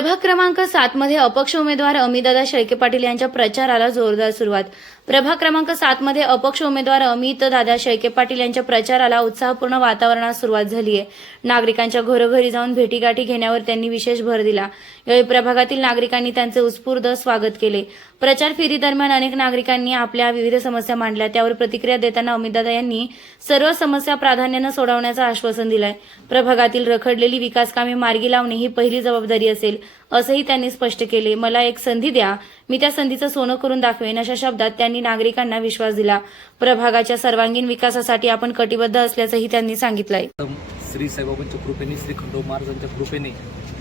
प्रभाग क्रमांक सात मध्ये अपक्ष उमेदवार अमितदादा शेळके पाटील यांच्या प्रचाराला जोरदार सुरुवात. प्रभाग क्रमांक सात मध्ये अपक्ष उमेदवार अमित दादा शेळके पाटील यांच्या प्रचाराला उत्साहपूर्ण वातावरणात सुरुवात झाली आहे. नागरिकांच्या घरोघरी जाऊन भेटीगाठी घेण्यावर त्यांनी विशेष भर दिला. यावेळी प्रभागातील नागरिकांनी त्यांचे उत्स्फूर्त स्वागत केले. प्रचार फेरी दरम्यान अनेक नागरिकांनी आपल्या विविध समस्या मांडल्या. त्यावर प्रतिक्रिया देताना अमितदादा यांनी सर्व समस्या प्राधान्यानं सोडवण्याचं आश्वासन दिलंय. प्रभागातील रखडलेली विकास कामे मार्गी लावणे ही पहिली जबाबदारी असेल असंही त्यांनी स्पष्ट केले. मला एक संधी द्या. मी त्या संधीचं सोनं करून दाखवेन अशा शब्दात त्यांनी नागरिकांना विश्वास दिला. प्रभागाच्या सर्वांगीण विकासासाठी आपण कटिबद्ध असल्याचंही त्यांनी सांगितलंय. श्री साईबाबांच्या कृपेने श्री खंडो महाराजांच्या कृपेने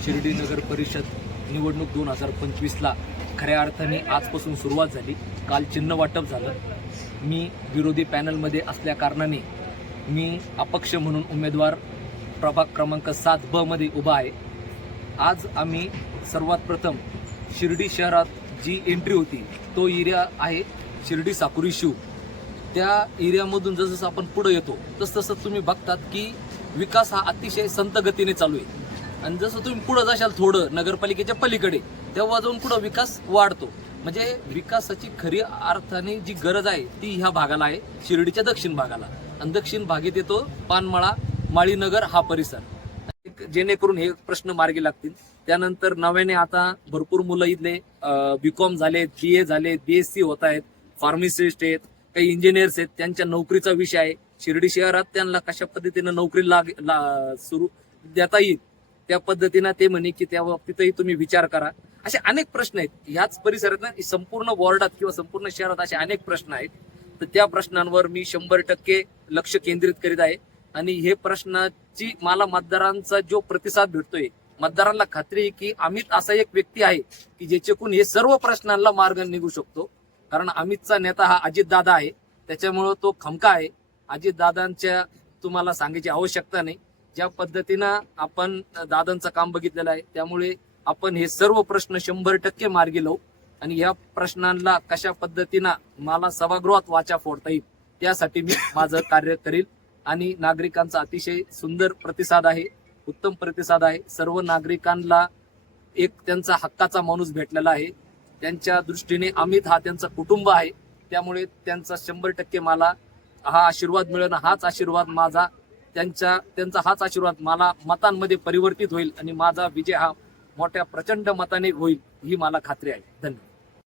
शिर्डी नगर परिषद निवडणूक दोन हजार पंचवीसला खऱ्या अर्थाने आजपासून सुरुवात झाली. काल चिन्ह वाटप झालं. मी विरोधी पॅनलमध्ये असल्या कारणाने मी अपक्ष म्हणून उमेदवार प्रभाग क्रमांक सात ब मध्ये उभा आहे. आज आम्ही सर्वात प्रथम शिर्डी शहरात जी एंट्री होती तो एरिया आहे शिर्डी साकुरी शिव. त्या एरियामधून जसं आपण पुढे येतो तस तसं तुम्ही बघतात की विकास हा अतिशय संत गतीने चालू आहे. आणि जसं तुम्ही पुढं जाशाल थोडं नगरपालिकेच्या पलीकडे तेव्हा जाऊन पुढं विकास वाढतो. म्हणजे विकासाची खरी अर्थाने जी गरज आहे ती ह्या भागाला आहे शिर्डीच्या दक्षिण भागाला. आणि दक्षिण भागेत येतो पानमळा माळीनगर हा परिसर. जेणेकरून हे प्रश्न मार्गी लागतील. त्यानंतर नव्याने आता भरपूर मुलं इथले बी कॉम झालेत बी ए झाले बी एस सी होत आहेत फार्मासिस्ट आहेत काही इंजिनियर्स आहेत त्यांच्या नोकरीचा विषय आहे. शिर्डी शहरात त्यांना कशा पद्धतीनं नोकरी लाग ला- सुरू देता येईल? त्या पद्धतीनं ते म्हणे की त्या बाबतीतही तुम्ही विचार करा. असे अनेक प्रश्न आहेत. ह्याच परिसरात ना संपूर्ण वॉर्डात किंवा संपूर्ण शहरात असे अनेक प्रश्न आहेत. तर त्या प्रश्नांवर मी शंभर टक्के लक्ष केंद्रित करीत आहे. आणि हे प्रश्नाची मला मतदारांचा जो प्रतिसाद भेटतोय मतदारांना खात्री आहे की अमित असा एक व्यक्ती आहे की ज्याच्याकडून हे सर्व प्रश्नांना मार्ग निघू शकतो. कारण अमितचा नेता हा अजितदादा आहे त्याच्यामुळं तो खमका आहे. अजितदादांच्या तुम्हाला सांगायची आवश्यकता नाही. ज्या पद्धतीनं आपण दादांचं काम बघितलेलं आहे त्यामुळे आपण हे सर्व प्रश्न शंभर टक्के मार्गी लावू. आणि या प्रश्नांना कशा पद्धतीनं मला सभागृहात वाचा फोडता येईल त्यासाठी मी माझं कार्य करील. आणि नागरिकांचा अतिशय सुंदर प्रतिसाद आहे उत्तम प्रतिसाद आहे. सर्व नागरिकांना एक त्यांचा हक्काचा माणूस भेटलेला आहे. त्यांच्या दृष्टीने अमित हा त्यांचा कुटुंब आहे. त्यामुळे त्यांचा शंभर टक्के मला हा आशीर्वाद मिळणं हाच आशीर्वाद माझा त्यांच्या त्यांचा हाच आशीर्वाद मला मतांमध्ये परिवर्तित होईल आणि माझा विजय हा मोठ्या प्रचंड मताने होईल ही मला खात्री आहे. धन्यवाद.